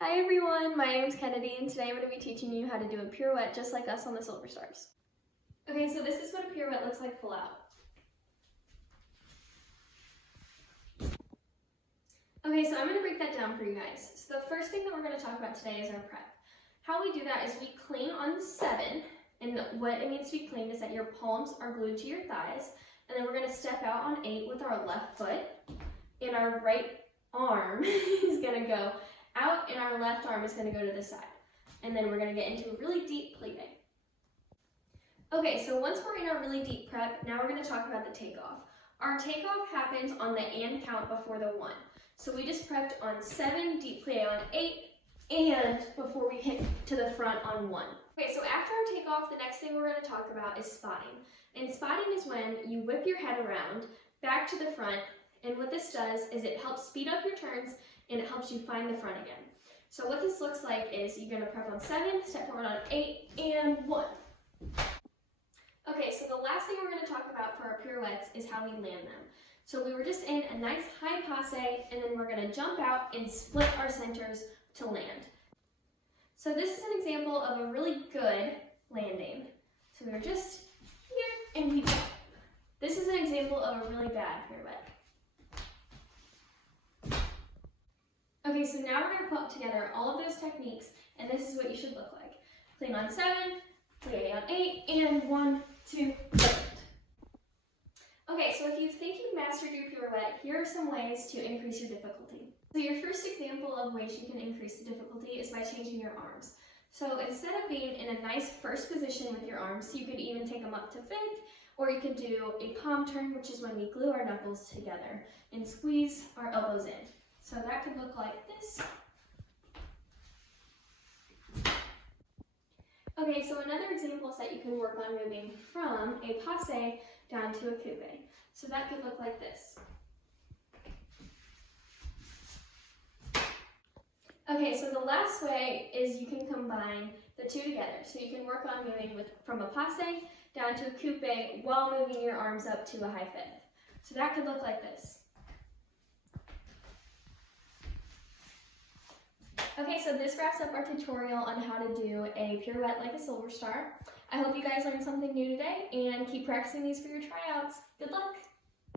Hi everyone, my name's Kennedy and today I'm going to be teaching you how to do a pirouette just like us on the Silver Stars. Okay, so this is what a pirouette looks like full out. Okay, so I'm going to break that down for you guys. So the first thing that we're going to talk about today is our prep. How we do that is we clean on 7, and what it means to be cleaned is that your palms are glued to your thighs, and then we're going to step out on 8 with our left foot, and our right arm is going to go out and our left arm is going to go to the side. And then we're going to get into a really deep pleating. Okay, so once we're in our really deep prep, now we're going to talk about the takeoff. Our takeoff happens on the and count before the 1. So we just prepped on 7, deep plie on 8, and before we hit to the front on 1. Okay, so after our takeoff, the next thing we're going to talk about is spotting. And spotting is when you whip your head around, back to the front, and what this does is it helps speed up your turns and it helps you find the front again. So what this looks like is you're going to prep on 7, step forward on 8, and 1. Okay, so the last thing we're going to talk about for our pirouettes is how we land them. So we were just in a nice high passe, and then we're going to jump out and split our centers to land. So this is an example of a really good landing. So we were just here, and we jump. This is an example of a really bad pirouette. Okay, so now we're going to put together all of those techniques, and this is what you should look like. Clean on 7, plie on 8, and 1, 2, perfect. Okay, so if you think you've mastered your pirouette, here are some ways to increase your difficulty. So your first example of ways you can increase the difficulty is by changing your arms. So instead of being in a nice first position with your arms, you could even take them up to fake, or you could do a palm turn, which is when we glue our knuckles together and squeeze our elbows in. So that could look like this. Okay, so another example is that you can work on moving from a passe down to a coupe. So that could look like this. Okay, so the last way is you can combine the two together. So you can work on moving from a passe down to a coupe while moving your arms up to a high fifth. So that could look like this. Okay, so this wraps up our tutorial on how to do a pirouette like a Silver Star. I hope you guys learned something new today and keep practicing these for your tryouts. Good luck!